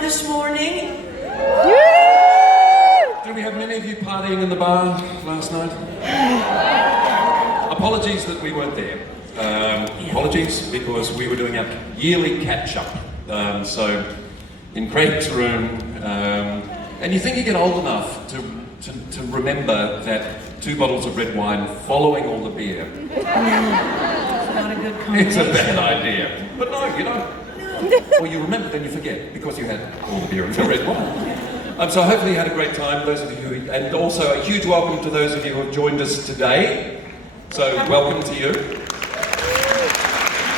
bar this morning? Did we have many of you partying in the bar last night? Apologies that we weren't there. Apologies because we were doing our yearly catch-up. So in Craig's room, and you think you get old enough to remember that 2 bottles of red wine following all the beer. It's not a good combination. It's a bad idea. But no, you don't. Well, you remember, then you forget, because you had all the beer and the red wine. So hopefully you had a great time, those of you who, and also a huge welcome to those of you who have joined us today. So welcome to you. We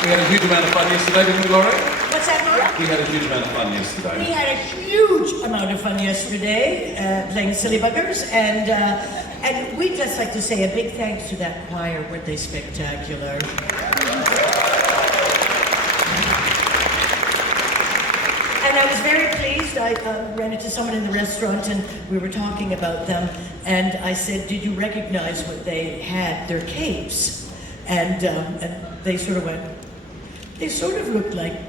had a huge amount of fun yesterday, didn't we, Laurie? What's that, Laura? We had a huge amount of fun yesterday. We had a huge amount of fun yesterday, playing Silly Buggers, and we'd just like to say a big thanks to that choir. Weren't they spectacular? And I was very pleased. I ran into someone in the restaurant and we were talking about them, and I said, did you recognize what they had, their capes? And they sort of went, they sort of looked like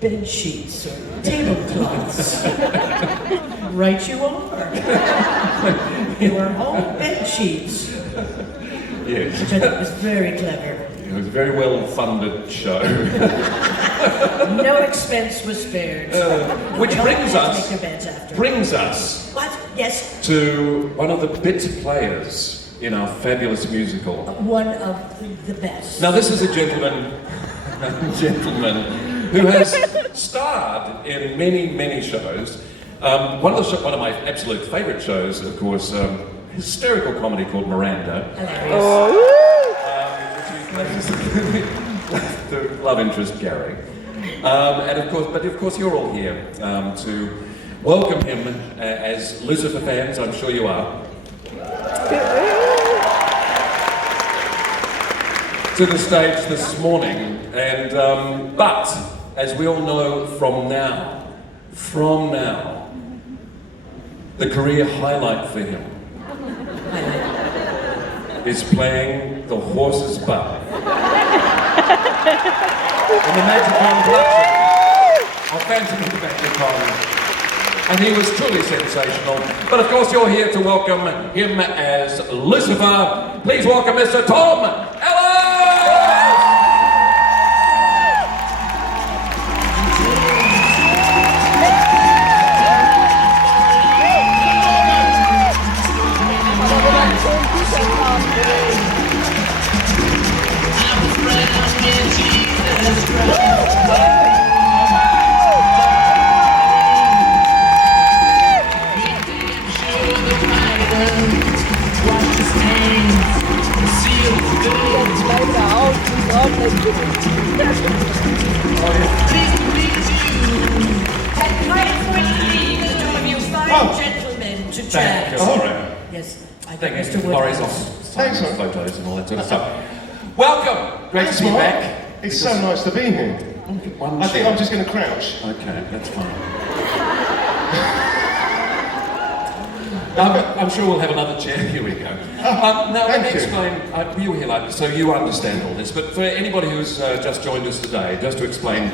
bed sheets or tablecloths. Right you are. They were all bed sheets. Yes. Which I thought was very clever. It was a very well-funded show. No expense was spared. Which brings us, make your beds after. What? Yes. To one of the bit players in our fabulous musical. One of the best. Now this is a gentleman who has starred in many shows. One of my absolute favourite shows, of course, hysterical comedy called Miranda. The love interest Gary. And of course you're all here to welcome him as Lucifer fans, I'm sure you are. To the stage this morning, and but as we all know from now, the career highlight for him is playing the horse's butt in the MagicCon production of Phantom of the MagicCon, and he was truly sensational. But of course you're here to welcome him as Lucifer. Please welcome Mr. Tom Ellis! Yes, I think Mr. Laurie's off photos and all that sort of stuff. Welcome! Great to be back. It's so nice to be here. I think I'm just going to crouch. Okay, that's fine. I'm sure we'll have another chair. Here we go. Now, let me explain. You were here so you understand all this, but for anybody who's just joined us today, just to explain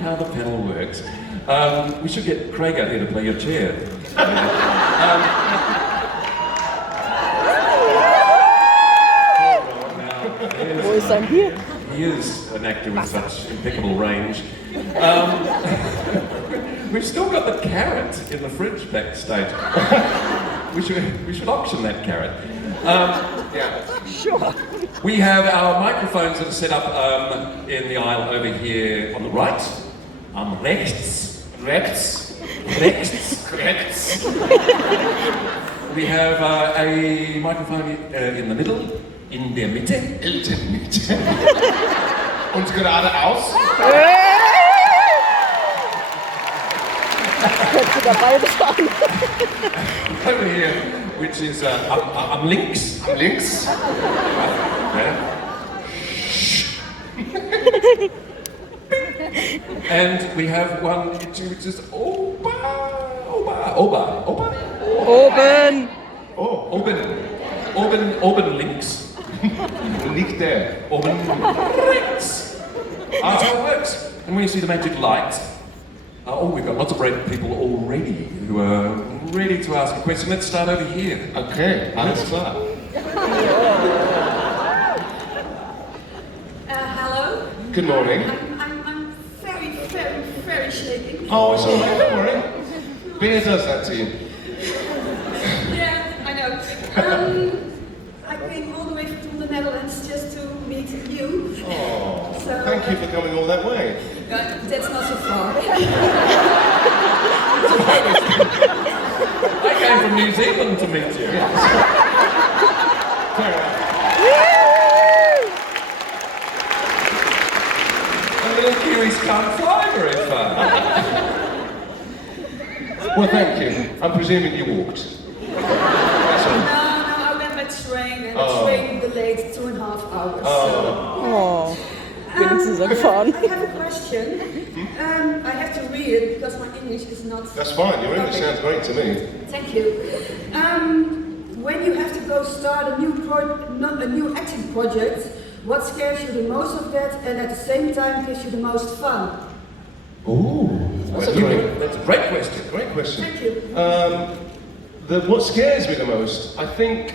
how the panel works, we should get Craig out here to play your chair. He is an actor with such impeccable range. We've still got the carrot in the fridge backstage. We should auction that carrot. Yeah. Sure. We have our microphones that are set up in the aisle over here on the right. Rechts. We have a microphone in the middle, in der Mitte. Und geradeaus. Over here, which is am links. Yeah. And we have one which is Oben. Oben links. Liegt there. Oben rechts. That's how it works. And when you see the magic light, Oh, we've got lots of brave people already who are ready to ask a question. Let's start over here. Okay, alles klar. Hello. Good morning. I'm very shaking. Oh, it's all right, don't worry. Beer does that to you. Yeah, I know. I came all the way from the Netherlands just to meet you. Oh, So, thank you for coming all that way. That's not so far. I came from New Zealand to meet you. Fair enough. Little Kiwis can't fly very far. Well, thank you. I'm presuming you walked. That's all. No, I went by train and the train delayed 2.5 hours. Oh, wenigstens gefahren. I have a question. I have to read it because my English is not... That's fine. Your English sounds great to me. Thank you. When you have to go start a new acting project, what scares you the most of that and at the same time gives you the most fun? Ooh, that's a great question. Great question. Thank you. What scares me the most, I think,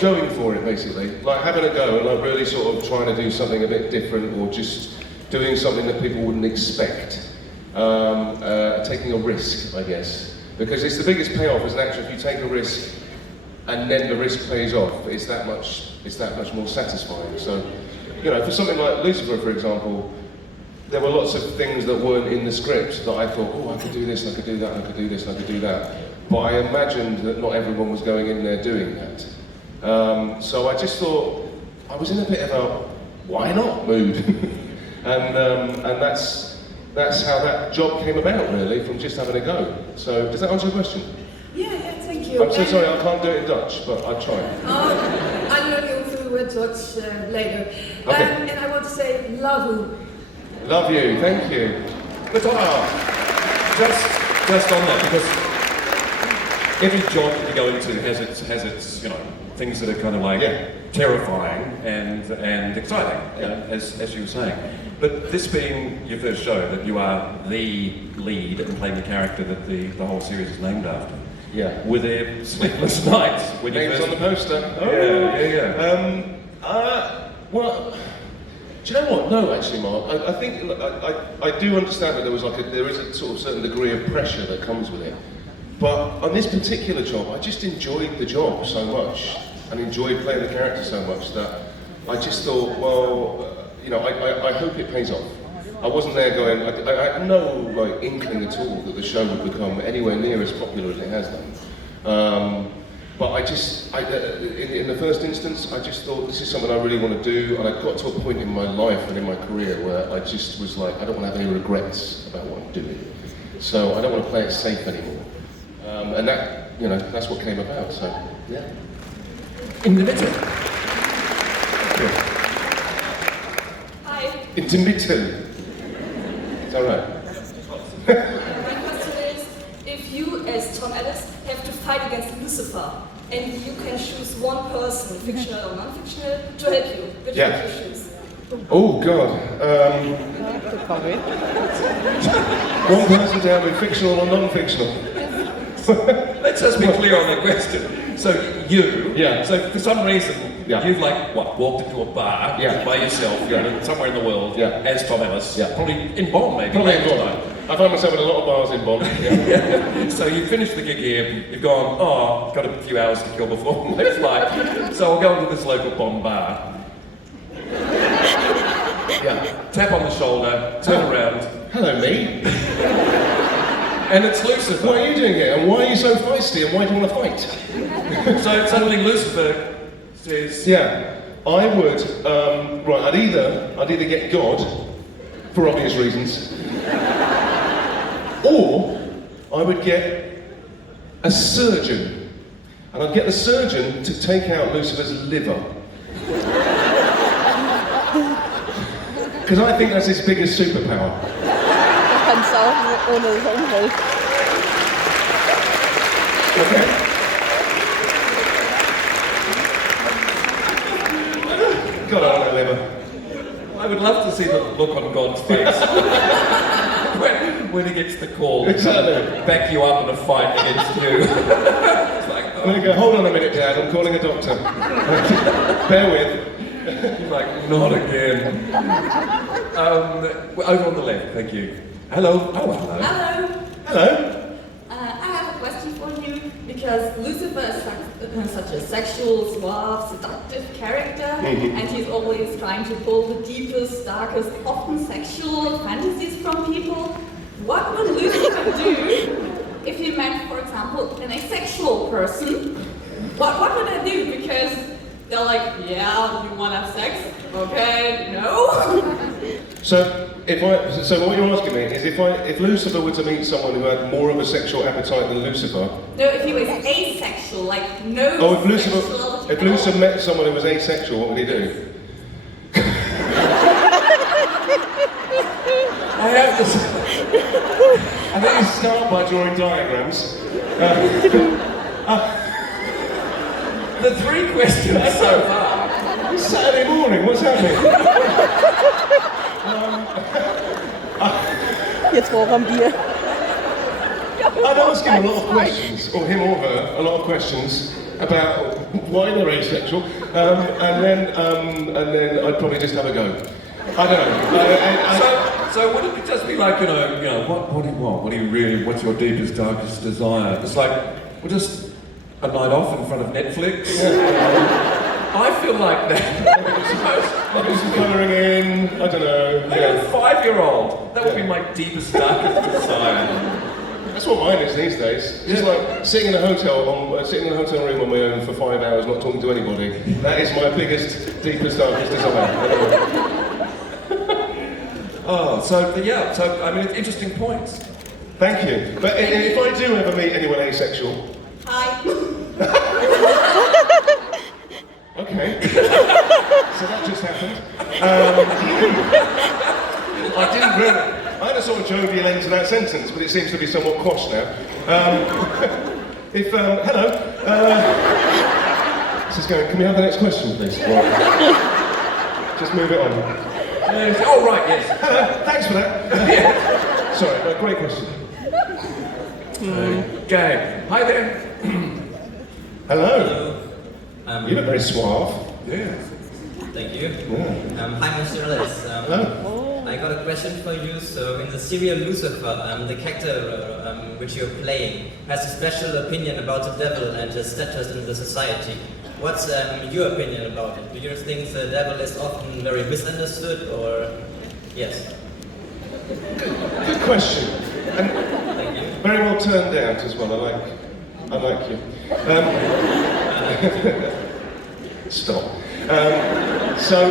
going for it basically, like having a go and like really sort of trying to do something a bit different or just doing something that people wouldn't expect, taking a risk, I guess, because it's the biggest payoff as an actor. If you take a risk and then the risk pays off, it's that much more satisfying. So, you know, for something like Lucifer, for example, there were lots of things that weren't in the script that I thought, oh, I could do this, I could do that, I could do this, I could do that. But I imagined that not everyone was going in there doing that. So I just thought, I was in a bit of a why not mood. and that's how that job came about, really, from just having a go. So does that answer your question? Yeah, thank you. I'm so sorry, I can't do it in Dutch, but I tried. I'll learn you through Dutch later. Okay. And I want to say, love you. Love you, thank you. But just on that, because every job that you go into has its you know, things that are kind of like terrifying and exciting, as you were saying. But this being your first show, that you are the lead and playing the character that the whole series is named after. Yeah. Were there sleepless nights when you Names first... on the poster. Well, do you know what? No, actually, Mark. I think I do understand that there is a sort of certain degree of pressure that comes with it. But on this particular job, I just enjoyed the job so much and enjoyed playing the character so much that I just thought, well, you know, I hope it pays off. I wasn't there going, I had no like inkling at all that the show would become anywhere near as popular as it has done. But in the first instance, I just thought this is something I really want to do, and I got to a point in my life and in my career where I just was like, I don't want to have any regrets about what I'm doing. So I don't want to play it safe anymore. And that, you know, that's what came about, so, yeah. In the middle. Hi. In the middle. It's alright. My question is, if you, as Tom Ellis, have to fight against Lucifer, and you can choose one person, fictional or non-fictional, to help you, which would you choose? Oh, God. One person to help me, fictional or non-fictional? Let's just be clear on the question. So you, so for some reason, you've like, walked into a bar by yourself, somewhere in the world, as Tom Ellis, probably in Bonn maybe. Probably in Bonn. I find myself in a lot of bars in Bonn. So you finished the gig here, you've gone, I've got a few hours to kill before my flight, so I'll go into this local Bonn bar. Tap on the shoulder, turn around. Hello, me. And it's Lucifer. What are you doing here? And why are you so feisty? And why do you want to fight? So suddenly Lucifer says... I would, I'd either get God, for obvious reasons, or I would get a surgeon. And I'd get the surgeon to take out Lucifer's liver. Because I think that's his biggest superpower. Kannst auch ohne das Umwelt. Okay. God, I want that liver. I would love to see the look on God's face when he gets the call to back you up in a fight against you. It's like, I'm going to go, hold on a minute, Dad, I'm calling a doctor. Bear with. He's like, not again. Over on the left, thank you. Hello. Oh, hello. Hello. Hello. I have a question for you because Lucifer is such a sexual, suave, seductive character, and he's always trying to pull the deepest, darkest, often sexual fantasies from people. What would Lucifer do if he met, for example, an asexual person? What would they do? Because they're like, yeah, you want to have sex? Okay, no. So what you're asking me is if Lucifer were to meet someone who had more of a sexual appetite than Lucifer. No, if he was asexual, like no. Oh, if sexuality Lucifer met someone who was asexual, what would he do? I think you start by drawing diagrams. The three questions so far. It's Saturday morning, what's happening? Jetzt braucht er ein Bier. I'd ask him a lot of questions, or him or her, a lot of questions about why they're asexual, and then I'd probably just have a go. I don't know. So would it just be like, what do you want? What do you really, what's your deepest, darkest desire? It's like, well, just a night off in front of Netflix. I feel like that. Maybe some colouring in, I don't know. Like a 5-year-old. That would be my deepest, darkest desire. That's what mine is these days. Just like sitting in a hotel room on my own for 5 hours, not talking to anybody. That is my biggest, deepest, darkest desire. Oh, so I mean, it's interesting points. Thank you. But if I do ever meet anyone asexual, Hi. okay. So that just happened. I had a sort of jovial end to that sentence, but it seems to be somewhat quashed now. Hello. This is going, can we have the next question, please? Right. Just move it on. Oh, right, yes. Hello, thanks for that. Sorry, great question. Okay. Hi there. Hello. Hello. You look very suave. Yeah. Thank you. Yeah. Hi, Mr. Ellis. Hello. I got a question for you. So, in the serial Lucifer, the character which you're playing has a special opinion about the devil and his status in the society. What's your opinion about it? Do you think the devil is often very misunderstood, or yes? Good question. And Thank you. very well turned out as well. I like you. Stop. So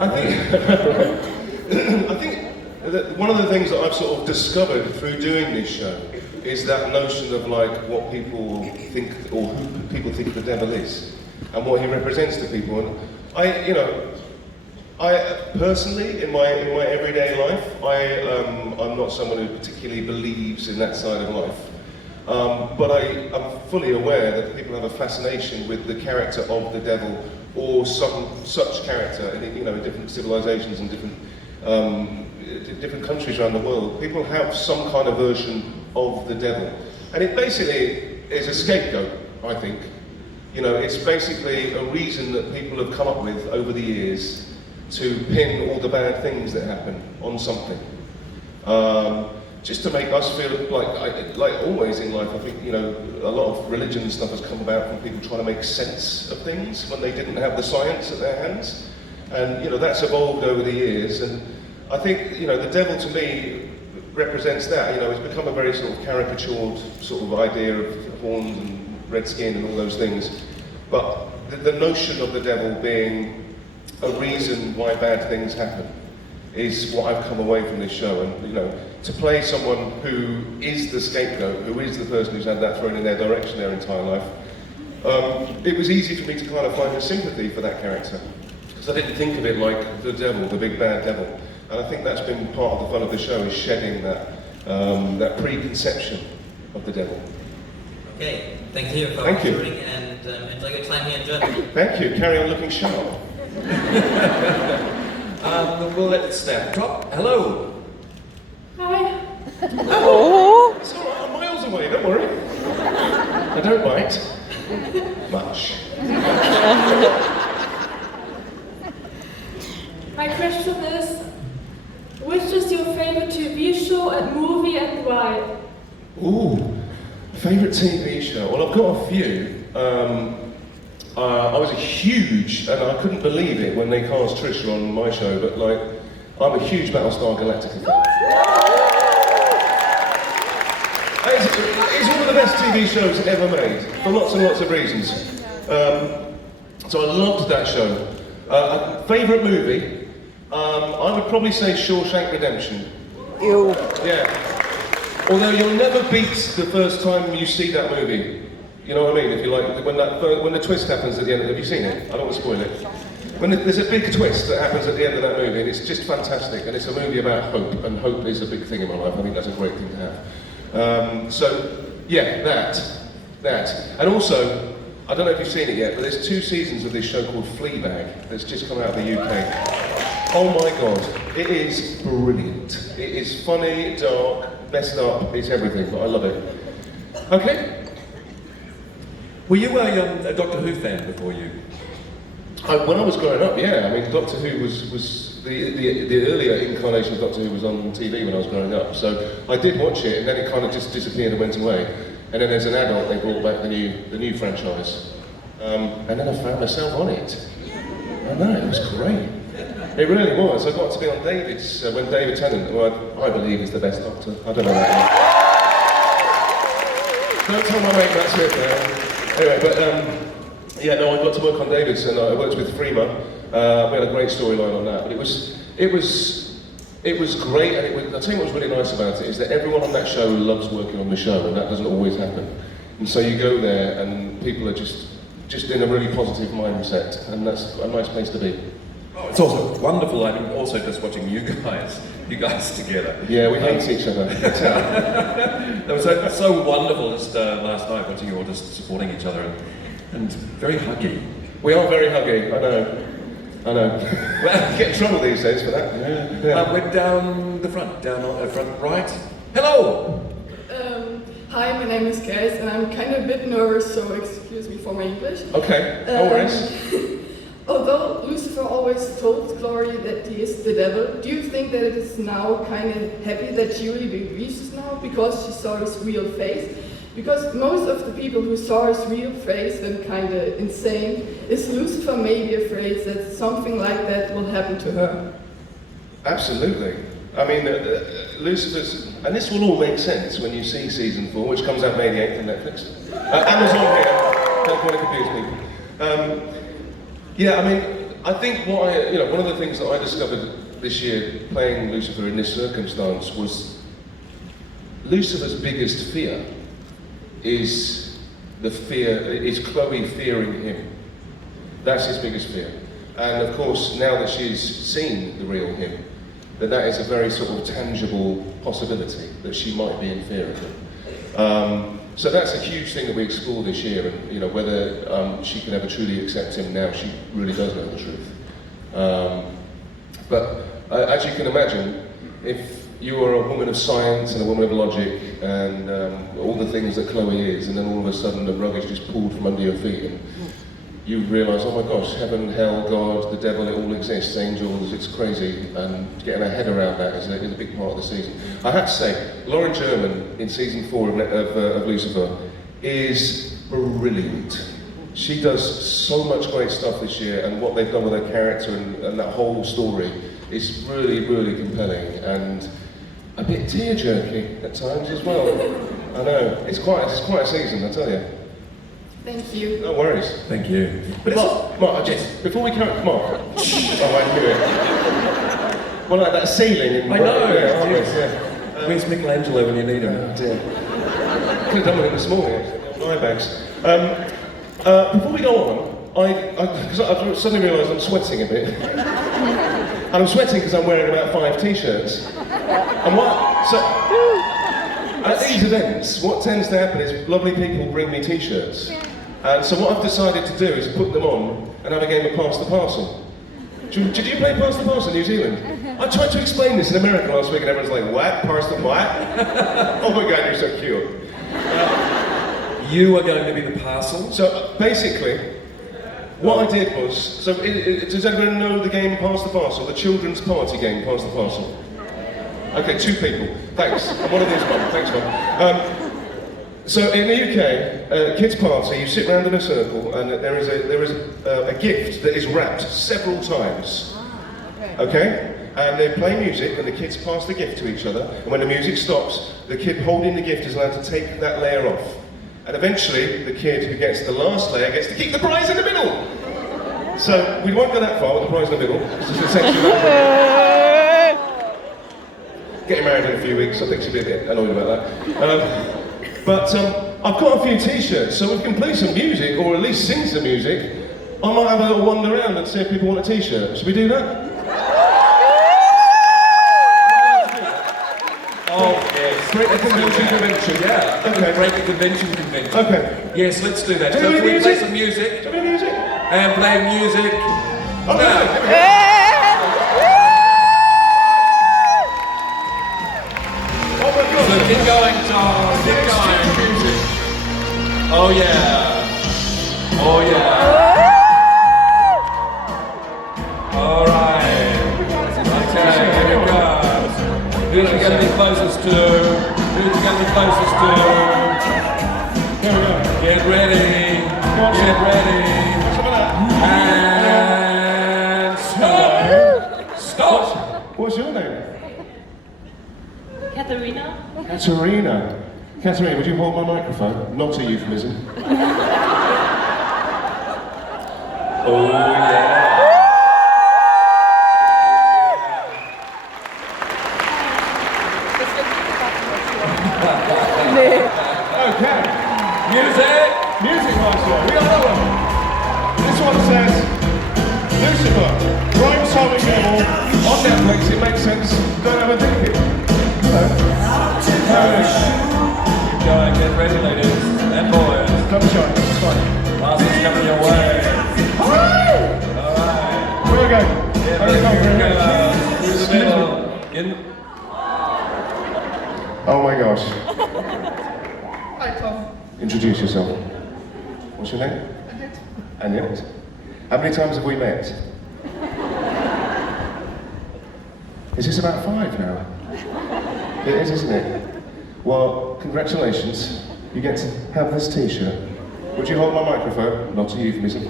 I think that one of the things that I've sort of discovered through doing this show is that notion of like what people think, or who people think the devil is, and what he represents to people. And I personally, in my everyday life, I'm not someone who particularly believes in that side of life. But I'm fully aware that people have a fascination with the character of the devil, or some such character in different civilizations and different countries around the world. People have some kind of version of the devil, and it basically is a scapegoat, I think. It's basically a reason that people have come up with over the years to pin all the bad things that happen on something. Just to make us feel like always in life, I think, a lot of religion and stuff has come about from people trying to make sense of things when they didn't have the science at their hands. And, that's evolved over the years. And I think, the devil to me represents that. It's become a very sort of caricatured sort of idea of horns and red skin and all those things. But the notion of the devil being a reason why bad things happen is what I've come away from this show. And to play someone who is the scapegoat, who is the person who's had that thrown in their direction their entire life, it was easy for me to kind of find a sympathy for that character, because I didn't think of it like the devil, the big bad devil. And I think that's been part of the fun of the show, is shedding that preconception of the devil. Okay. Thank you for answering, and enjoy your time here in Germany. Thank you. Carry on looking sharp. We'll let it stand. Drop. Hello. Hi. Oh. It's all right, I'm miles away, don't worry. I don't bite. Much. My question is, which is your favorite TV show and movie and why? Ooh, favourite TV show? Well, I've got a few. I was a huge, and I couldn't believe it when they cast Trisha on my show, but like, I'm a huge Battlestar Galactica fan. It's one of the best TV shows ever made, for lots and lots of reasons. So I loved that show. Favourite movie? I would probably say Shawshank Redemption. Ew. Yeah. Although you'll never beat the first time you see that movie. You know what I mean? If you like, when the twist happens at the end, have you seen it? I don't want to spoil it. There's a big twist that happens at the end of that movie, and it's just fantastic. And it's a movie about hope, and hope is a big thing in my life. I think that's a great thing to have. So, yeah, that. And also, I don't know if you've seen it yet, but there's 2 seasons of this show called Fleabag that's just come out of the UK. Oh my God, it is brilliant. It is funny, dark, messed up, it's everything, but I love it. Okay? Were you a Doctor Who fan before you? When I was growing up, yeah. I mean, Doctor Who was the earlier incarnation of Doctor Who was on TV when I was growing up. So I did watch it, and then it kind of just disappeared and went away. And then as an adult, they brought back the new franchise. And then I found myself on it. I know, it was great. It really was. I got to be on David's, when David Tennant, who I believe is the best Doctor. I don't know that. Don't tell my mate that's it now. Anyway, but yeah, no, I got to work on David's, and I worked with Freema. We had a great storyline on that, but it was great, and I'll tell you what was really nice about it is that everyone on that show loves working on the show, and that doesn't always happen. And so you go there, and people are just in a really positive mindset, and that's a nice place to be. Oh, it's also wonderful. I mean, also just watching you guys together. Yeah, we hate each other. That was so wonderful just last night watching you all just supporting each other and very huggy. We are very huggy, I know. Well, you get in trouble these days for that. Yeah. We're down the front, front right. Hello! Hi, my name is Grace, and I'm kind of a bit nervous, so excuse me for my English. Okay, no worries. Although Lucifer always told Glory that he is the devil, do you think that it is now kind of happy that Julie believes now because she saw his real face? Because most of the people who saw his real face went kind of insane. Is Lucifer maybe afraid that something like that will happen to her? Absolutely. I mean, Lucifer's, and this will all make sense when you see season 4, which comes out May the 8th on Netflix. Amazon here, don't want to confuse people. Yeah, I mean, I think one of the things that I discovered this year playing Lucifer in this circumstance was Lucifer's biggest fear is Chloe fearing him. That's his biggest fear. And of course, now that she's seen the real him, that is a very sort of tangible possibility that she might be in fear of him. So that's a huge thing that we explore this year, and whether she can ever truly accept him now she really does know the truth. But as you can imagine, if you are a woman of science and a woman of logic and all the things that Chloe is, and then all of a sudden the rug is just pulled from under your feet, and you realise, oh my gosh, heaven, hell, God, the devil, it all exists, angels, it's crazy, and getting her head around that is a big part of the season. I have to say, Lauren German in season 4 of Lucifer is brilliant. She does so much great stuff this year, and what they've done with her character and that whole story is really, really compelling, and a bit tear-jerky at times as well. I know, it's quite a season, I tell you. Thank you. No worries. Thank you. But Mark, before we carry on, Mark. Oh, I knew it. Well, like that ceiling in... I know. Yeah. Where's Michelangelo when you need him? Oh, dear. Could have done with it this morning, actually. Eye bags. Before we go on, because I've suddenly realised I'm sweating a bit. And I'm sweating because I'm wearing about 5 t-shirts. And at these events, what tends to happen is lovely people bring me t-shirts. And so what I've decided to do is put them on and have a game of pass the parcel. Did you play Pass the Parcel in New Zealand? I tried to explain this in America last week and everyone's like, what? Pass the what? Oh my god, you're so cute. You are going to be the parcel. So basically, what I did was, does everyone know the game Pass the Parcel? The children's party game, Pass the Parcel? Okay, 2 people. Thanks. I'm one of these, Mum. Thanks, Mum. So in the UK, kids' party, you sit round in a circle, and there is a gift that is wrapped several times. Okay? And they play music, and the kids pass the gift to each other. And when the music stops, the kid holding the gift is allowed to take that layer off. And eventually, the kid who gets the last layer gets to keep the prize in the middle. So we won't go that far with the prize in the middle. This is essentially that. Getting married in a few weeks, I think she'll be a bit annoyed about that. But I've got a few t-shirts, so we can play some music, or at least sing some music. I might have a little wander around and see if people want a t-shirt. Should we do that? Oh, yes. Break the convention. Yeah. Okay. Break the convention. Okay. Yes, let's do that. Do So we can we music? play some music? Do we have music? And play music. Oh, now. music. Here we go. Oh my god. So keep going, Tom. Keep going. Music. Oh yeah. Oh yeah. All right. Okay, here we go. Who's you going to be closest to? Who's you going to be closest to? Here we go. Get ready. Get ready. Some of that. And stop. Stop. What's your name? Katharina? Katerina. Katerina, would you hold my microphone? Not a euphemism. Oh yeah. Okay. Music. Music master. We got another one. This one says, Lucifer, crime solving novel on Netflix. It makes sense. Don't have a ticket. Keep going. Get ready, ladies and boys. Double shot. It's fine. Master's coming your way. All right. Here we go. Get Here we go. ready. Here we go. Through the middle. In. Oh my gosh. Hi, Tom. Introduce yourself. What's your name? Annette. Annette. How many times have we met? Is this about 5 now? It is, isn't it? Well, congratulations. You get to have this t-shirt. Would you hold my microphone? Not a euphemism.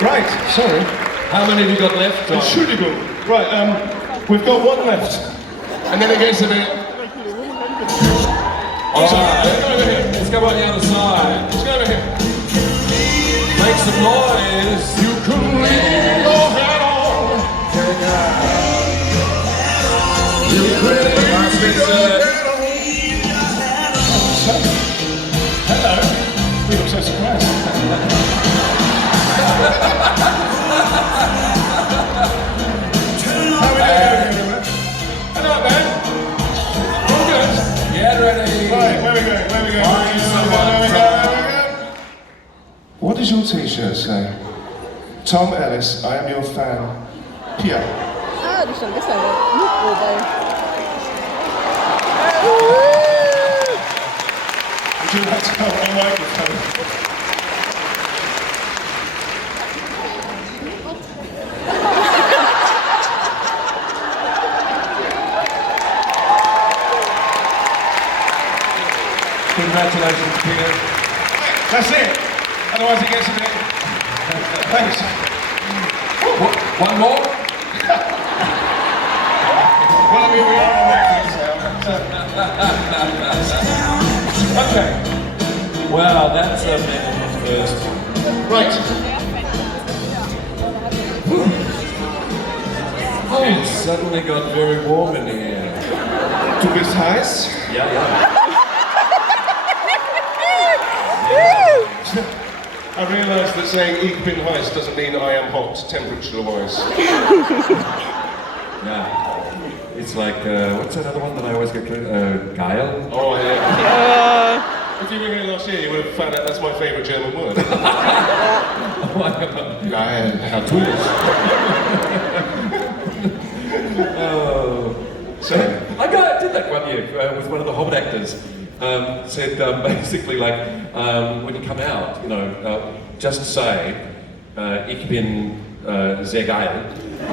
Right, sorry. How many have you got left, Tom? Entschuldigung. Right, we've got one left. And then it gets a bit... All sorry, right. let's go over here. Let's go on the other side. Let's go over here. Make some noise. You can leave your hat on. You can leave your hat on. Hello. We look so surprised. Hello, man. All good. Get ready. Right, where we going? Where we going? Find someone. What does your t-shirt say? Tom Ellis, I am your fan. Pia. Ah, du kände så här djup Would you like to have a microphone? Congratulations, Peter. That's it. Otherwise it gets a bit... Thanks. One more? Well, I mean, we are on Netflix now. Okay. Wow, that's a memorable first. Right. Oh, it suddenly got very warm in here. Du bist heiß? Yeah, yeah. I realised that saying ich bin heiß doesn't mean I am hot, temperature-wise. Yeah. It's It's like, what's that other one that I always get? Guile? Oh, yeah. If you were here last year, you would have found out that's my favourite German word. Geil, how tools. So I did that one year with one of the Hobbit actors. Said basically like when you come out, you know, just say ich bin sehr geil,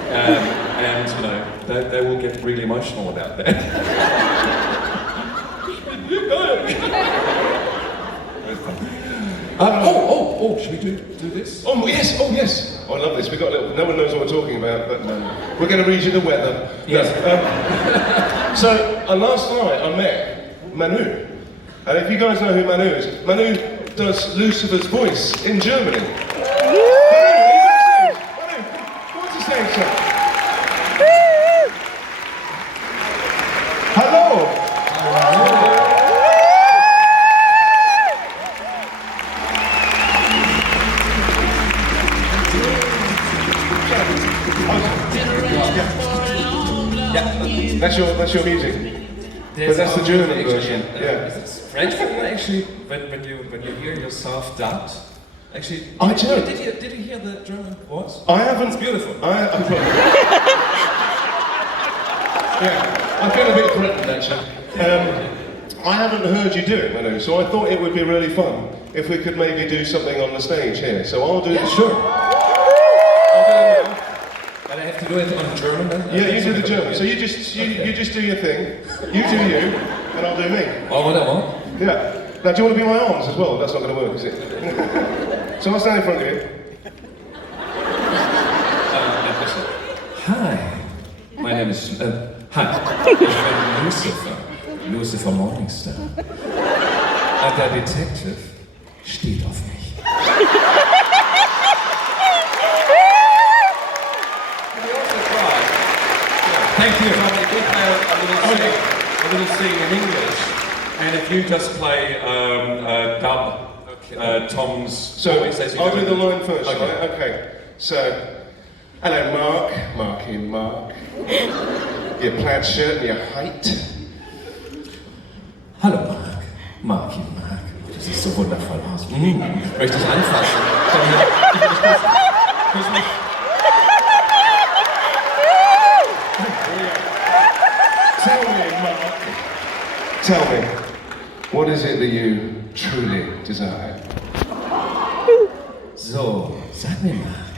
and you know they will get really emotional about that. Should we do this? Oh yes, oh yes. Oh, I love this. We got a little. No one knows what we're talking about, but we're going to read you the weather. Yes. So last night I met Manu, and if you guys know who Manu is, Manu does Lucifer's voice in Germany. Manu, what's his name, sir? Hello. That's your music. But that's the German version. Yeah. Is it French for you actually? When you hear yourself dubbed, actually. I do. Did you hear the German voice? I haven't. It's beautiful. Yeah, I feel a bit threatened actually. I haven't heard you do it, Manu, so I thought it would be really fun if we could maybe do something on the stage here. So I'll do it. Sure. But I have to do it on German then? Yeah, you do the German. So you just do your thing. You do you, and I'll do me. Oh, whatever. Yeah. Now, do you want to be my arms as well? That's not going to work, is it? So I'll stand in front of you. Hi. My name is. Hi. Ich bin Lucifer. Lucifer Morningstar. Und der Detective steht auf mich. Thank you. We play a little scene in English, and if you just play dub Tom's voice as you I'll go. do the line first, Okay. right? Okay. So, hello Mark, Marky Mark. Your plaid shirt and your height. Hallo Mark, Marky Mark. Du siehst so wundervoll aus. Möchte ich anfassen? Küss mich. Tell me, Mark. Tell me, what is it that you truly desire? So, sag mir Mark,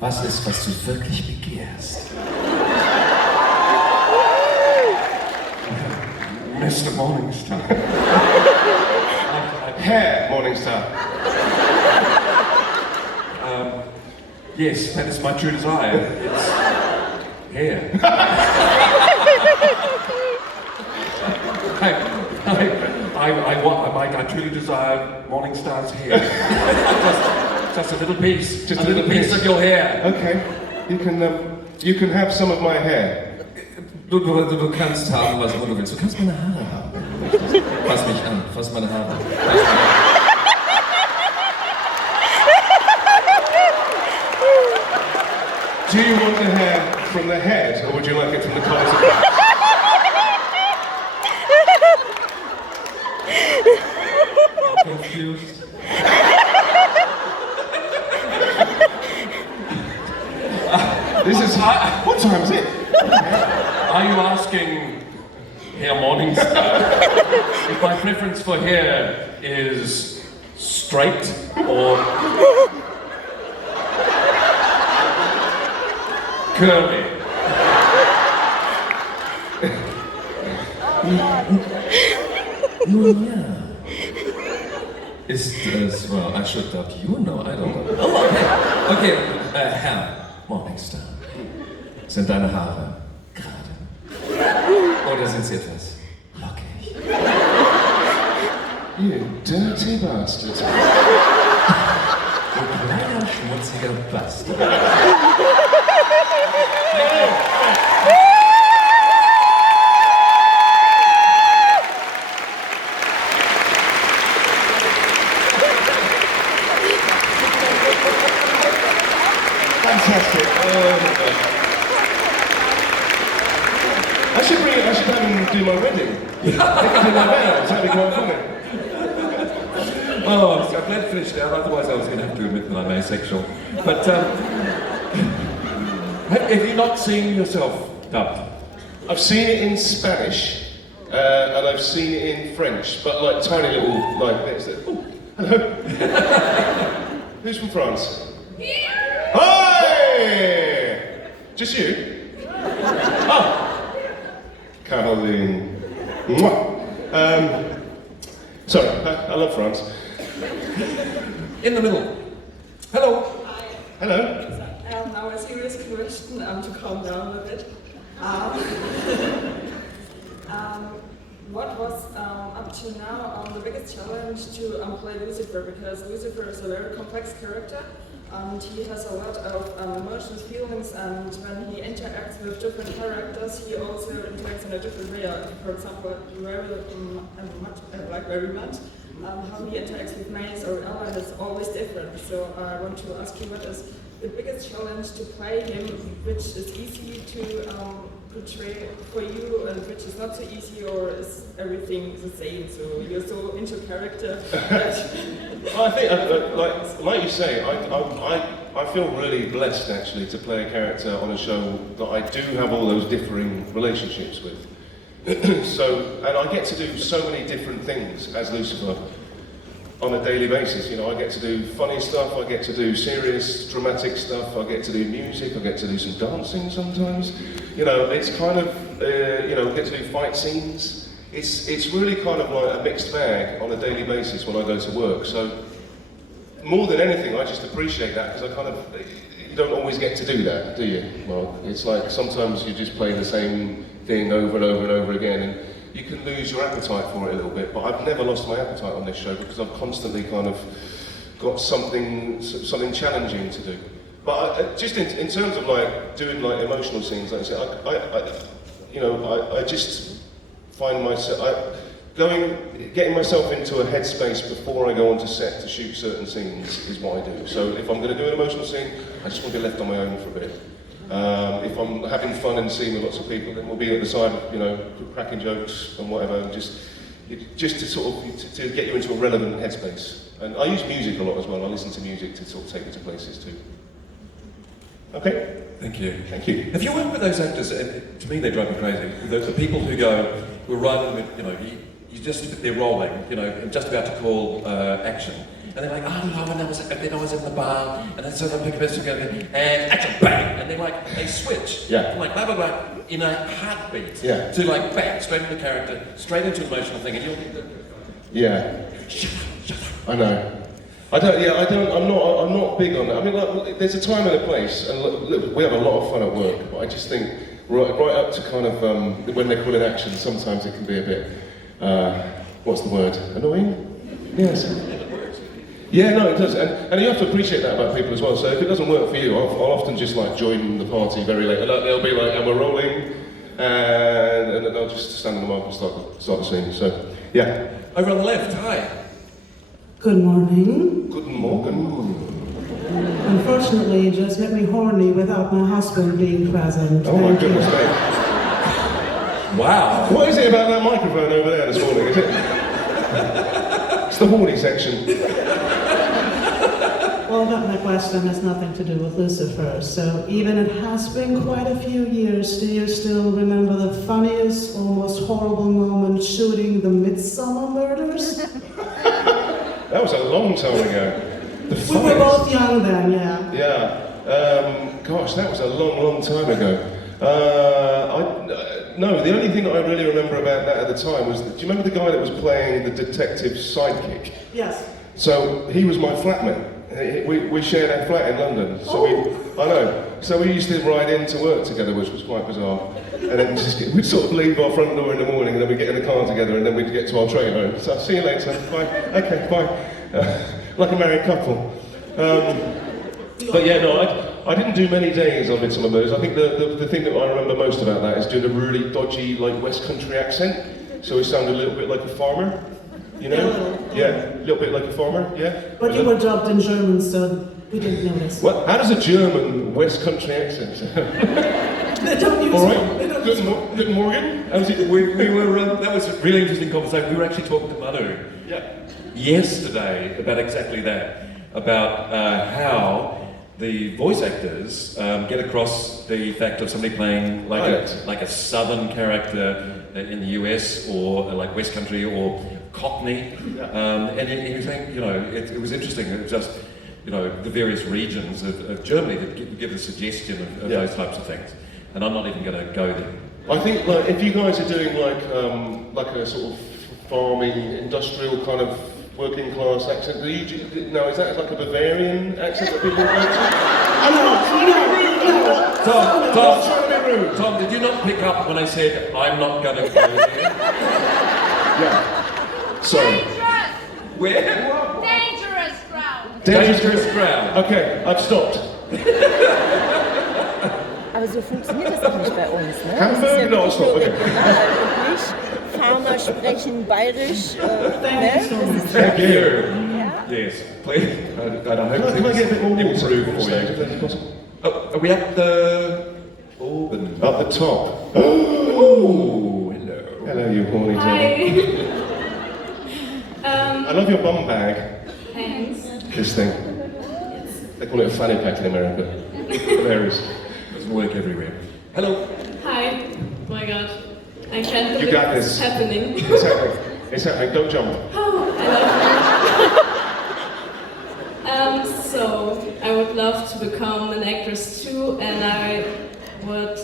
was ist, was du wirklich begehrst? Mr. Morningstar. Hair, Morningstar. Yes, that is my true desire. It's hair. I truly desire Morningstar's hair. just a little piece. Just a little piece of your hair. Okay. You can have some of my hair. Du kannst haben, was immer du willst. Du kannst meine Haare haben. Fass mich an. Fass meine Haare. Do you want the hair from the head, or would you like it from the collars of the I'm confused. This is what time is it? Are you asking Herr Morningstar if my preference for hair is straight or curly? Nun ja. Ist es, well, I should doubt you know, I don't know. Oh, okay. Okay, Herr Morningstar. Sind deine Haare gerade? Oder sind sie etwas lockig? You dirty bastard. Du kleiner, schmutziger Bastard. Fantastic. I should have him do my wedding. They can do my vows, that'd be quite funny. Oh, I'm glad to finish now, otherwise I was going to have to admit that I'm asexual. But have you not seen yourself dubbed? I've seen it in Spanish, and I've seen it in French, but like tiny little like bits that. Oh, hello. Who's from France? Hi! Just you? Oh, Caroline. Mwah. Sorry, I love France. In the middle. Hello. Hi. Hello. Now a serious question to calm down a bit. What was up to now the biggest challenge to play Lucifer? Because Lucifer is a very complex character and he has a lot of emotions, feelings, and when he interacts with different characters, he also interacts in a different way. For example, very much how he interacts with Maze or Ella is always different. So I want to ask you, what is the biggest challenge to play him, which is easy to portray for you and which is not so easy, or is everything the same? So you're so into character. I think, like you say, I feel really blessed actually to play a character on a show that I do have all those differing relationships with. And I get to do so many different things as Lucifer on a daily basis. You know, I get to do funny stuff, I get to do serious, dramatic stuff, I get to do music, I get to do some dancing sometimes. You know, it's kind of, you know, get to do fight scenes. It's really kind of like a mixed bag on a daily basis when I go to work. So more than anything, I just appreciate that because you don't always get to do that, do you? Well, it's like sometimes you just play the same thing over and over and over again, and you can lose your appetite for it a little bit. But I've never lost my appetite on this show because I've constantly kind of got something challenging to do. But just in terms of like doing like emotional scenes, like I said, I just find myself getting myself into a headspace before I go onto set to shoot certain scenes is what I do. So if I'm going to do an emotional scene, I just want to be left on my own for a bit. If I'm having fun in the scene with lots of people, then we'll be at the side, you know, cracking jokes and whatever, and just to sort of to get you into a relevant headspace. And I use music a lot as well. I listen to music to sort of take me to places too. Okay. Thank you. Thank you. Have you worked with those actors? To me, they drive me crazy. The people who go, we're right, you know, they're rolling, you know, just about to call action. And they're like, oh no, and then I was in the bar, and then so they pick a pistol and action, bang! And they switch. Yeah. From like blah blah blah in a heartbeat. Yeah. To like bang, straight into the character, straight into an emotional thing, and you'll yeah. Shut up. I know. I'm not big on that. I mean, like, there's a time and a place, and look, we have a lot of fun at work, but I just think right up to kind of when they call it action, sometimes it can be a bit, what's the word? Annoying? Yes. Yeah, no, it does, and you have to appreciate that about people as well. So if it doesn't work for you, I'll often just like join the party very late. And they'll be like, and we're rolling, and then I'll just stand on the mark and start the scene. So, yeah. Over on the left, hi. Good morning. Good morning. Unfortunately, you just made me horny without my husband being present. Oh my goodness me. Wow. What is it about that microphone over there this morning? Is it? It's the horny section. Well, but my question has nothing to do with Lucifer. So even it has been quite a few years, do you still remember the funniest, almost horrible moment shooting the Midsummer Murders? That was a long time ago. We were both young then, yeah. Yeah. Gosh, that was a long time ago. No, the only thing that I really remember about that at the time was, do you remember the guy that was playing the detective's sidekick? Yes. So he was my flatmate. We shared a flat in London. So I know. So we used to ride into work together, which was quite bizarre. And then we'd sort of leave our front door in the morning, and then we'd get in the car together, and then we'd get to our trailer. So see you later. Bye. Okay, bye. Like a married couple. But yeah, no, I didn't do many days on Midsummer Murders. I think the thing that I remember most about that is doing a really dodgy, like, West Country accent. So he sounded a little bit like a farmer, you know? Yeah, a little bit like a farmer, yeah? But you were dubbed in German, so we didn't notice. What? How does a German West Country accent sound? They don't use Good morning. We were, that was a really interesting conversation. We were actually talking to Manu yesterday about exactly that, about how the voice actors get across the fact of somebody playing like a southern character in the US or like West Country or Cockney, and he was saying, you know, it was interesting. It was just, you know, the various regions of Germany that give the suggestion of those types of things. And I'm not even going to go there. I think like if you guys are doing like a sort of farming, industrial kind of working class accent, no, is that like a Bavarian accent that people go to? Tom, did you not pick up when I said I'm not going to go there? Yeah. Sorry. Dangerous! Where? Dangerous ground! Dangerous ground. Okay, I've stopped. Aber so funktioniert das doch nicht bei uns, ne? Hamburg? Das ist ja No, wirklich it's not. nur Okay. regional und nicht Farmer sprechen bayerisch, ne? Das ist Thank you. ja. Yes, please. I hope Can I get a bit more water improve on for stage, you. if that's possible? Oh, are we at the organ? Up the top. Oh, hello. Hello, you horny devil. I love your bum bag. Thanks. This thing. They call it a fanny pack in America. Hilarious. Doesn't work everywhere. Hello. Hi. Oh my god. I can't You believe got it's this. happening. It's happening. It's happening. Don't jump. Oh, I love you. So, I would love to become an actress too, and I would,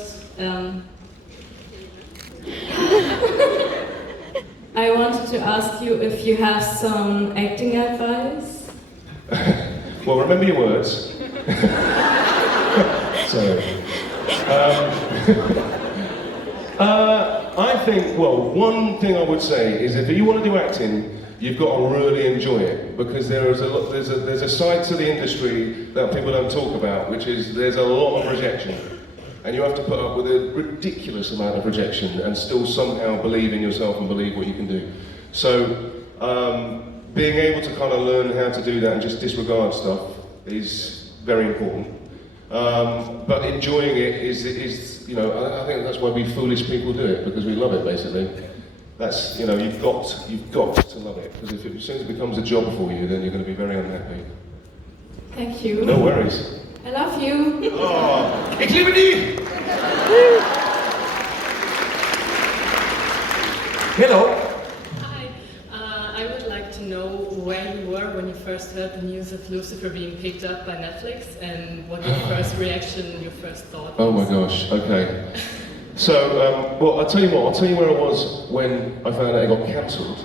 I wanted to ask you if you have some acting advice. Well, remember your words. So, I think, well, one thing I would say is if you want to do acting, you've got to really enjoy it, because there's a side to the industry that people don't talk about, which is there's a lot of rejection. And you have to put up with a ridiculous amount of rejection and still somehow believe in yourself and believe what you can do. So, being able to kind of learn how to do that and just disregard stuff is very important. But enjoying it is, you know, I think that's why we foolish people do it, because we love it, basically. That's, you know, you've got to love it, because as soon as it becomes a job for you, then you're going to be very unhappy. Thank you. No worries. I love you. Oh, ik liebe dich! Hello. Hi, I would like to know where you were when you first heard the news of Lucifer being picked up by Netflix, and what your first reaction, your first thought was. Oh my gosh, okay. So, well, I'll tell you where I was when I found out it got cancelled,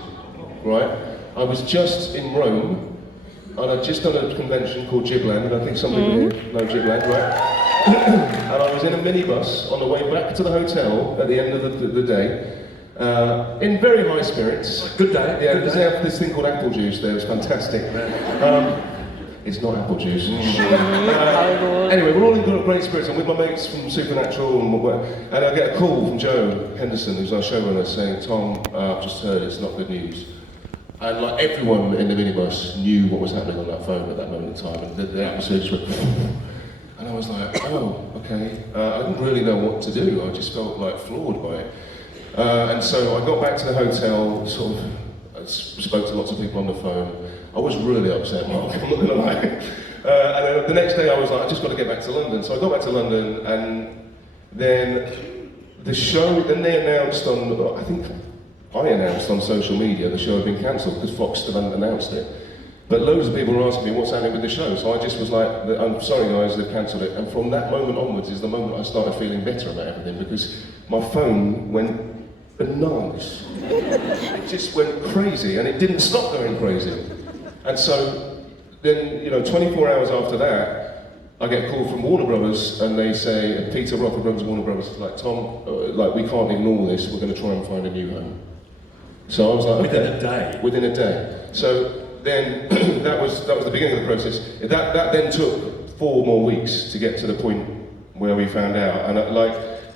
right? I was just in Rome, and I'd just done a convention called Jibland, and I think some people here know Jibland, right? And I was in a minibus on the way back to the hotel at the end of the day, in very high spirits. Good day. Yeah, because they have this thing called apple juice there, it's fantastic. It's not apple juice. Anyway, we're all in great spirits. I'm with my mates from Supernatural, and I get a call from Joe Henderson, who's our showrunner, saying, "Tom, I've just heard it's not good news." And like everyone in the minibus knew what was happening on that phone at that moment in time, and the atmosphere just went. And I was like, "Oh, okay." I didn't really know what to do. I just felt like floored by it. And so I got back to the hotel, sort of spoke to lots of people on the phone. I was really upset, Mark, I'm not gonna lie. And then the next day I was like, I just got to get back to London. So I got back to London, and then the show, then they announced on, I think I announced on social media the show had been cancelled because Fox still hadn't announced it. But loads of people were asking me what's happening with the show, so I just was like, I'm sorry guys, they've cancelled it. And from that moment onwards is the moment I started feeling better about everything, because my phone went bananas. It just went crazy, and it didn't stop going crazy. And so then, you know, 24 hours after that, I get a call from Warner Brothers, and they say, Peter Roth runs Warner Brothers, is like, Tom, like, we can't ignore this, we're going to try and find a new home. So I was like, Within a day? Within a day. So then, that was the beginning of the process. That then took 4 more weeks to get to the point where we found out. And like,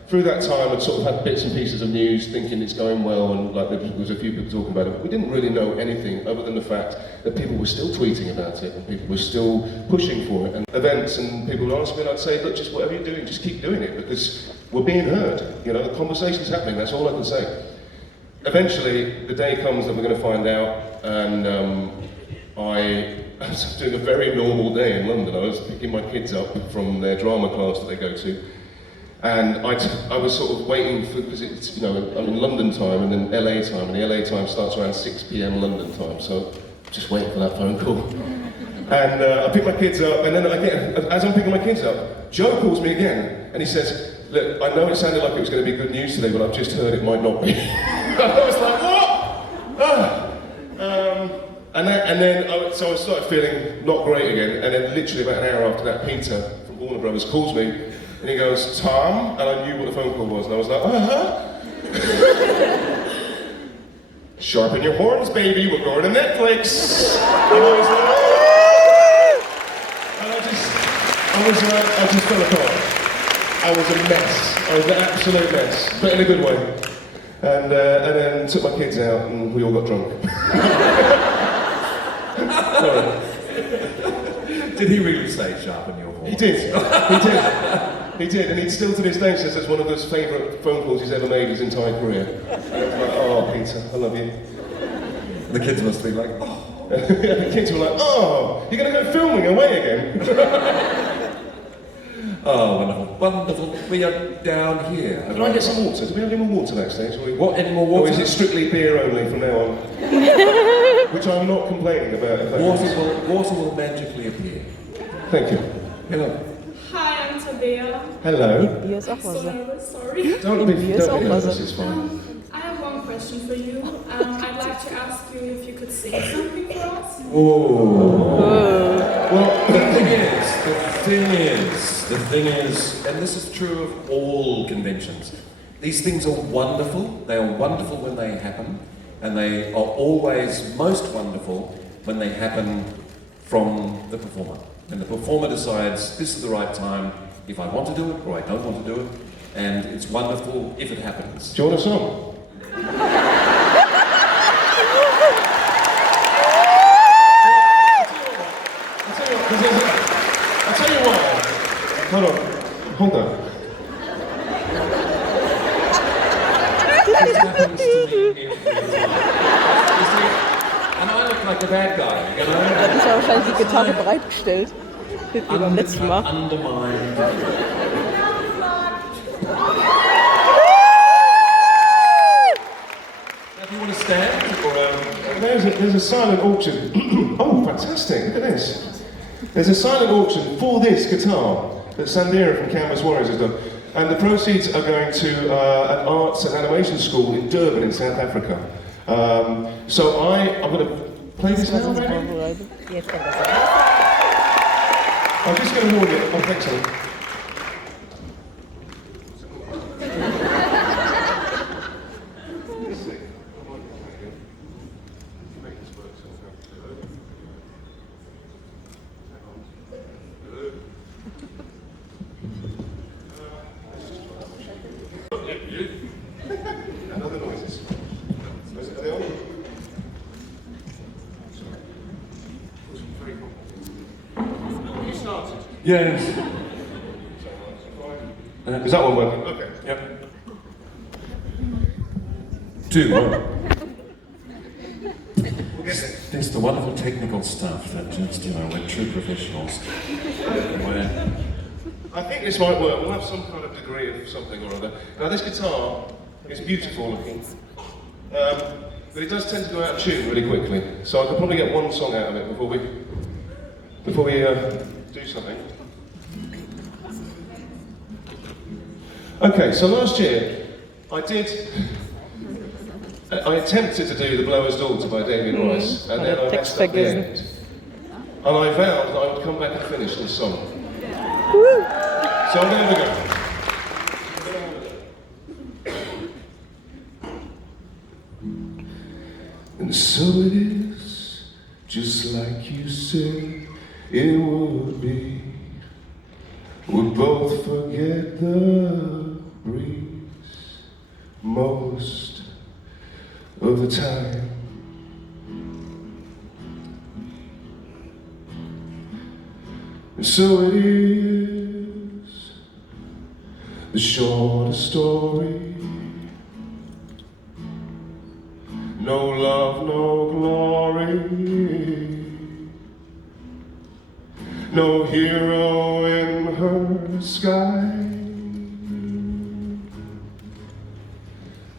through that time, I'd sort of had bits and pieces of news, thinking it's going well, and like there was a few people talking about it. But we didn't really know anything other than the fact that people were still tweeting about it, and people were still pushing for it, and events, and people would ask me, and I'd say, look, just whatever you're doing, just keep doing it, because we're being heard. You know, the conversation's happening, that's all I can say. Eventually, the day comes that we're going to find out, and I was doing a very normal day in London. I was picking my kids up from their drama class that they go to, and I was sort of waiting for, because it's, you know, I'm in London time and then LA time, and the LA time starts around 6 p.m. London time, so just waiting for that phone call. And I pick my kids up, and then as I'm picking my kids up, Joe calls me again, and he says, look, I know it sounded like it was going to be good news today, but I've just heard it might not be. I was like, what? So I started feeling not great again, and then literally about an hour after that, Peter from Warner Brothers calls me, and he goes, Tom, and I knew what the phone call was, and I was like, sharpen your horns, baby, we're going to Netflix. And I was like, and I just fell apart. I was a mess. I was an absolute mess, but in a good way. And then took my kids out, and we all got drunk. Sorry. Did he really say sharpen your horns? He did. He did, and he still to this day says that's one of his favourite phone calls he's ever made his entire career. And I was like, oh, Peter, I love you. The kids must be like, oh. The kids were like, oh, you're going to go filming away again? Oh, wonderful, wonderful. We are down here. Can I get some water? Do we have any more water backstage? What, any more water? Or is it strictly beer only from now on? Which I'm not complaining about. Water will magically appear. Thank you. Hello. Hi, I'm Tabea. Hello. Bier ist auch I'm so Wasser. nervous, sorry. Don't be nervous, it's fine. I have one question for you. I'd like to ask you if you could sing something for us. Well, the thing is, and this is true of all conventions, these things are wonderful. They are wonderful when they happen, and they are always most wonderful when they happen from the performer. And the performer decides this is the right time, if I want to do it or I don't want to do it, and it's wonderful if it happens. Do you want a song? I'll tell you what. Hold on. This happens to me every time. You see, and I look like the bad guy, you know? Da hat ja wahrscheinlich die Gitarre bereitgestellt. Wie beim letzten Mal. Undermined. If you want to stand, or There's a silent auction. Oh, fantastic! Look at this. There's a silent auction for this guitar that Sandira from Canvas Warriors has done, and the proceeds are going to an arts and animation school in Durban in South Africa. So I'm going to play this now. I'm just going to warn you. Oh, thanks, Ellis. Another noises. Are they on? Sorry. Very cool. You started. yes. Is that one working? Okay. Yep. 2, 1. There's the wonderful technical stuff that just, you know, we're true professionals. I think this might work. We'll have some kind of degree of something or other. Now this guitar is beautiful looking, but it does tend to go out of tune really quickly. So I could probably get one song out of it before we do something. Okay, so last year I attempted to do The Blower's Daughter by Damien Rice, and then I messed up the end. And I vowed that I would come back and finish this song. So I'm going to go. And so it is, just like you said it would be. We both forget the breeze most of the time. And so it is, the shortest story. No love, no glory. No hero in her sky.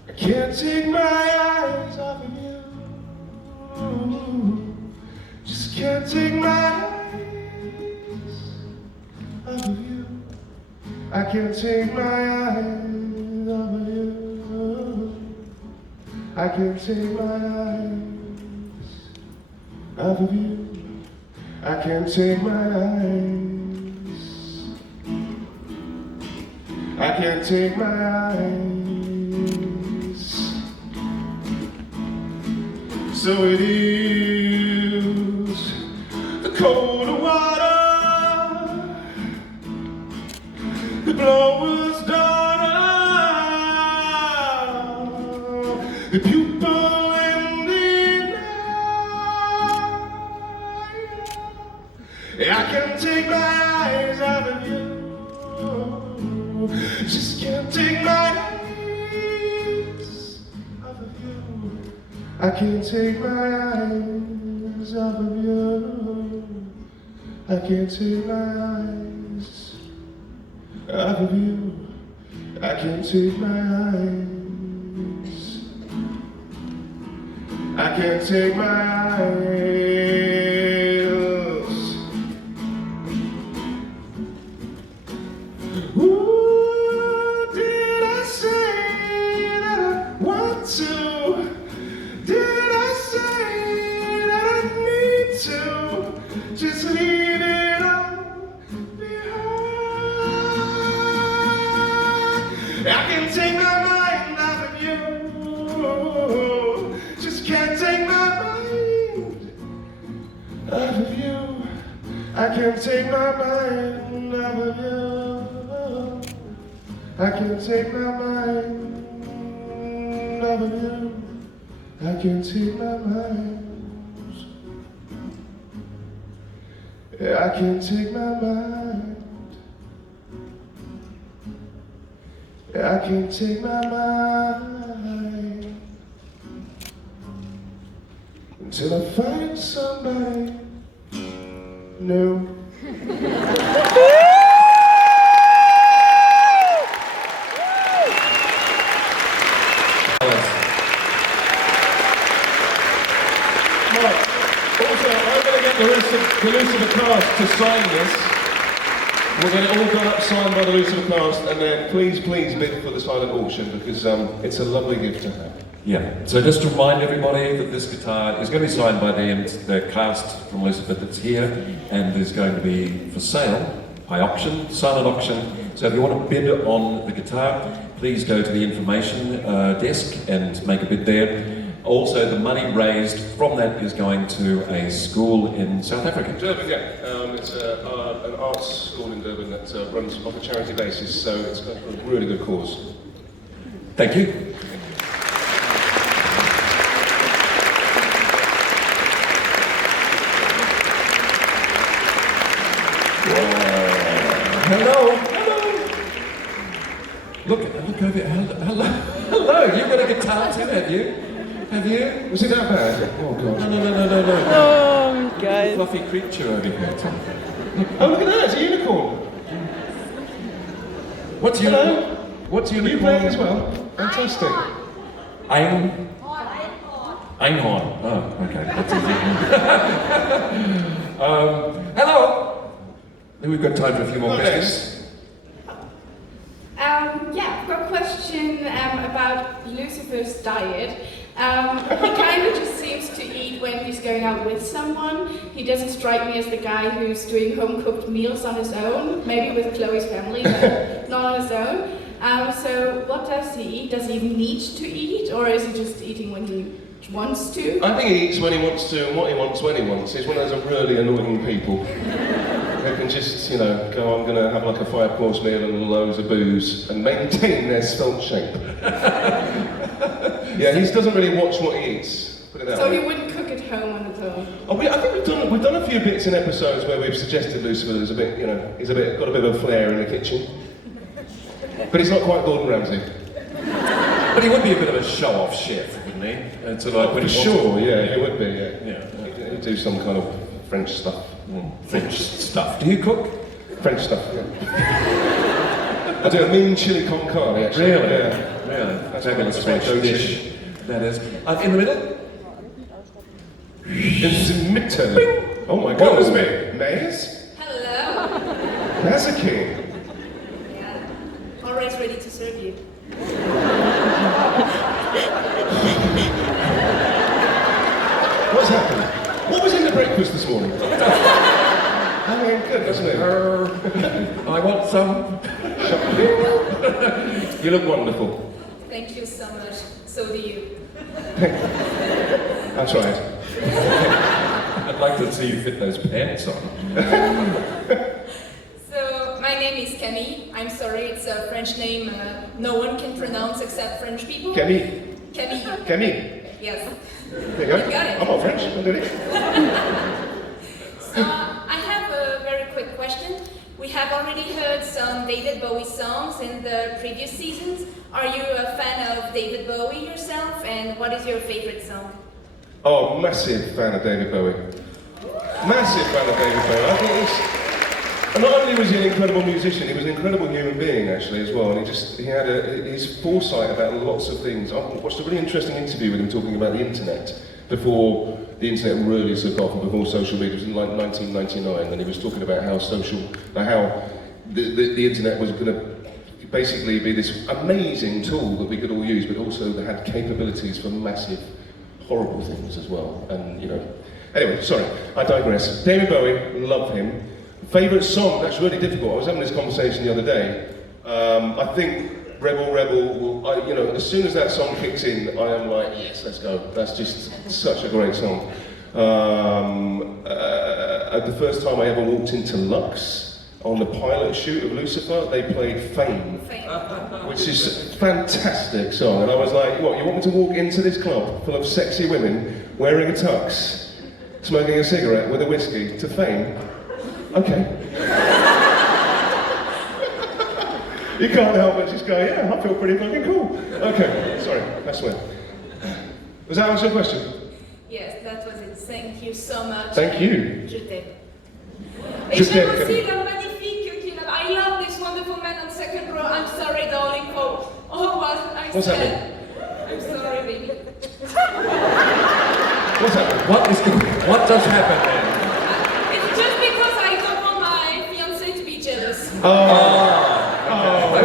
I can't take my eyes off of you. Just can't take my eyes off of you. I can't take my eyes off of you. I can't take my eyes off of you. I can't take my eyes. I can't take my eyes. So it is the cold water, the blower's daughter, the pupil in the night. I can't take my eyes off of you. Just can't take my eyes off of you. I can't take my eyes off of you. I can't take my eyes off of you. I can't take my eyes. I can't take my eyes. Ooh, did I say that I want to? Did I say that I need to? Just leave it all behind. I can't take my mind off of you. Just can't take my mind off of you. I can't take my mind off of you. I can't take my mind off of you. I can't take my mind. I can't take my mind. I can't take my mind until I find somebody new. Also, I'm going to get the rest of the cast to sign this. We're going to all go up signed by the rest of the cast, and then please bid for the silent auction because it's a lovely gift to have. Yeah, so just to remind everybody that this guitar is going to be signed by the cast from Lucifer that's here, and is going to be for sale by auction, silent auction. So if you want to bid on the guitar, please go to the information desk and make a bid there. Also, the money raised from that is going to a school in South Africa. Durban, yeah. It's an arts school in Durban that runs on a charity basis, so it's a really good cause. Thank you. Hello. Look over here. Hello. You've got a guitar too, have you? Have you? Was it that bad? Oh god. No. Oh, guys. Fluffy creature over here. Oh, look at that! It's a unicorn. What's your? What's your? You playing as well? Fantastic. Einhorn. Oh, okay. That's easy. Hello. I think we've got time for a few more questions. Yeah, I've got a question about Lucifer's diet. He kind of just seems to eat when he's going out with someone. He doesn't strike me as the guy who's doing home-cooked meals on his own, maybe with Chloe's family, but not on his own. So what does he eat? Does he need to eat, or is he just eating when he wants to? I think he eats when he wants to and what he wants when he wants. He's one of those really annoying people who can just, go, I'm going to have like a 5-course meal and loads of booze and maintain their svelte shape. Yeah, he doesn't really watch what he eats. Put it that So way. he wouldn't cook at home on his own? Oh, I think we've done a few bits in episodes where we've suggested Lucifer is a bit, he's got a bit of a flair in the kitchen. But he's not quite Gordon Ramsay. But he would be a bit of a show-off chef, wouldn't he? And so like, when For he sure, yeah, he would be, Yeah. He'd do some kind of French stuff. French stuff. Do you cook? French stuff, yeah. I do a mean chili con carne, actually. Really? Yeah. Really? That's Fabulous my French go-to. dish. That is. In the middle? In the middle. Oh my God. What was me? Maze? Hello. That's a king. Yeah. Always ready to serve you. What's happened? What was in the breakfast this morning? I mean, goodness me. I want some. You look wonderful. Thank you so much. So do you. I tried. I'd like to see you fit those pants on. So, my name is Camille. I'm sorry, it's a French name no one can pronounce except French people. Camille. Camille. Camille. Yes. There you go. You got it. I'm not French, I'm doing it. So, I have a very quick question. We have already heard some David Bowie songs in the previous seasons. Are you a fan of David Bowie yourself, and what is your favorite song? Oh, massive fan of David Bowie. Massive fan of David Bowie. I think and not only was he an incredible musician, he was an incredible human being actually as well. And he had his foresight about lots of things. I watched a really interesting interview with him talking about the internet before the internet really took off and before social media. It was in like 1999, and he was talking about how the internet was going to basically be this amazing tool that we could all use, but also that had capabilities for massive, horrible things as well. And you know, anyway, sorry, I digress. David Bowie, love him. Favourite song? That's really difficult. I was having this conversation the other day. I think Rebel Rebel will, you know, as soon as that song kicks in, I am like, yes, let's go. That's just such a great song. The first time I ever walked into Lux, on the pilot shoot of Lucifer, they played Fame, which is a fantastic song. And I was like, what, you want me to walk into this club full of sexy women, wearing a tux, smoking a cigarette with a whiskey, to Fame? Okay. You can't help but just go, yeah, I feel pretty fucking cool. Okay, sorry, I swear. Does that answer your question? Yes, that was it. Thank you so much. Thank you. Je t'aime. Je t'aime. I love this wonderful man on second row. I'm sorry, darling, for all what I What's said. happening? I'm sorry, baby. What's happening? What does happen then? It's just because I don't want my fiancé to be jealous.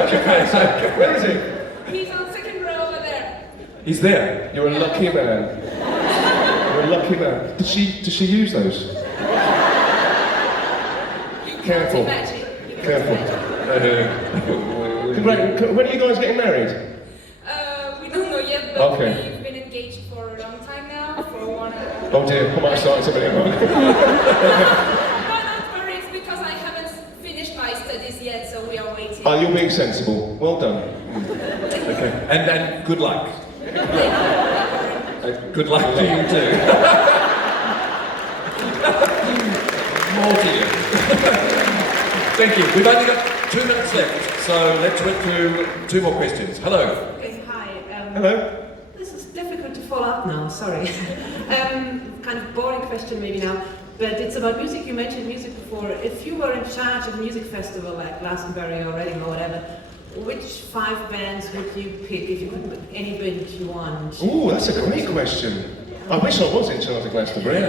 Okay. So, where is he? He's on second row over there. He's there. You're a lucky man. You're a lucky man. Does she use those? Careful. Careful. When are you guys getting married? We don't know yet, but Okay. we've been engaged for a long time now, for 1 hour. Oh dear, I might start something. No, don't worry, it's because I haven't finished my studies yet, so we are waiting. Oh, you're being sensible. Well done. Okay. And good luck. Good luck to you too. More to you. Thank you. We've only got 2 minutes left, so let's went through 2 more questions. Hello. Okay, hi. Hello. This is difficult to follow up now, sorry. Kind of boring question maybe now, but it's about music. You mentioned music before. If you were in charge of a music festival like Glastonbury or Reading or whatever, which 5 bands would you pick if you could pick any band you want? Ooh, that's a great question. I wish I was in charge of Glastonbury.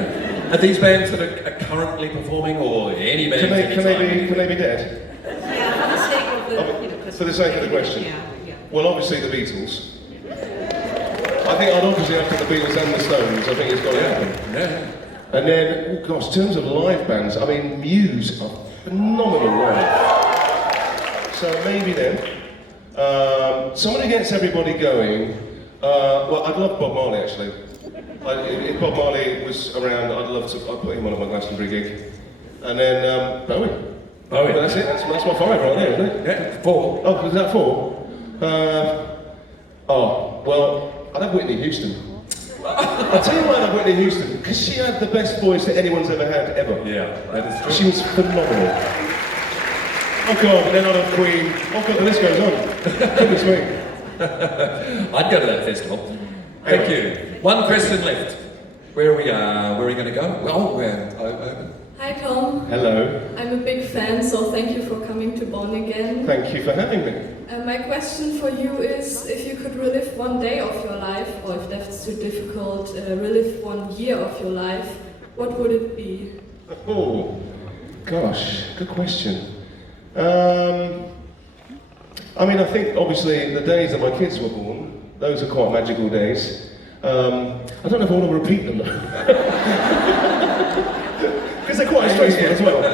Are these bands that are currently performing, or any bands? Can they be dead? Yeah, for the sake of the, you know, For the sake of the question. Yeah, yeah. Well, obviously the Beatles. I think I'd obviously have to the Beatles and the Stones. I think it's got to happen. Yeah. And then, oh gosh, in terms of live bands, I mean, Muse are phenomenal live. So maybe then. Someone who gets everybody going. Well, I'd love Bob Marley actually. If Bob Marley was around, I'd put him on at my Glastonbury gig. And then Bowie. Bowie. That's it. That's my 5 right there, isn't it? Yeah, 4. Oh, is that 4? Well, I'd have Whitney Houston. I'll tell you why I'd have Whitney Houston. Because she had the best voice that anyone's ever had, ever. Yeah, that is true. She was phenomenal. Oh God, they're not a Queen. Oh God, the list goes on. Goodness me. I'd go to that festival. Thank you. One question left. Where are we going to go? Well, we're open. Hi Tom. Hello. I'm a big fan, so thank you for coming to Bonn again. Thank you for having me. My question for you is, if you could relive one day of your life, or if that's too difficult, relive 1 year of your life, what would it be? Oh, gosh, good question. I mean, I think obviously the days that my kids were born, those are quite magical days. I don't know if I want to repeat them though. Because they're quite stressful as well.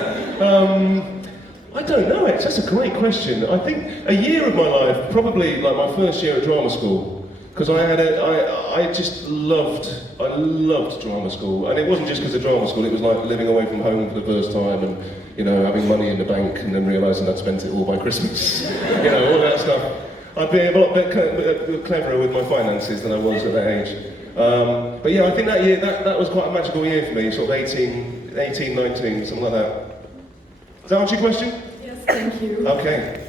I don't know, that's a great question. I think a year of my life, probably like my first year at drama school, because I just loved drama school, and it wasn't just because of drama school, it was like living away from home for the first time and, you know, having money in the bank and then realising I'd spent it all by Christmas, you know, all that stuff. I'd be a lot bit cleverer with my finances than I was at that age. But yeah, I think that year, that was quite a magical year for me, sort of 18, 19, something like that. Does that answer your question? Yes, thank you. Okay.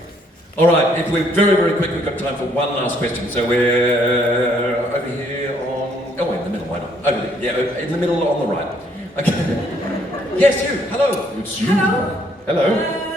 All right, if we're very, very quick, we've got time for one last question. So we're over here on... Oh, in the middle, why not? Over there, yeah, in the middle on the right. Okay. Yes, you, hello. It's you. Hello. Hello.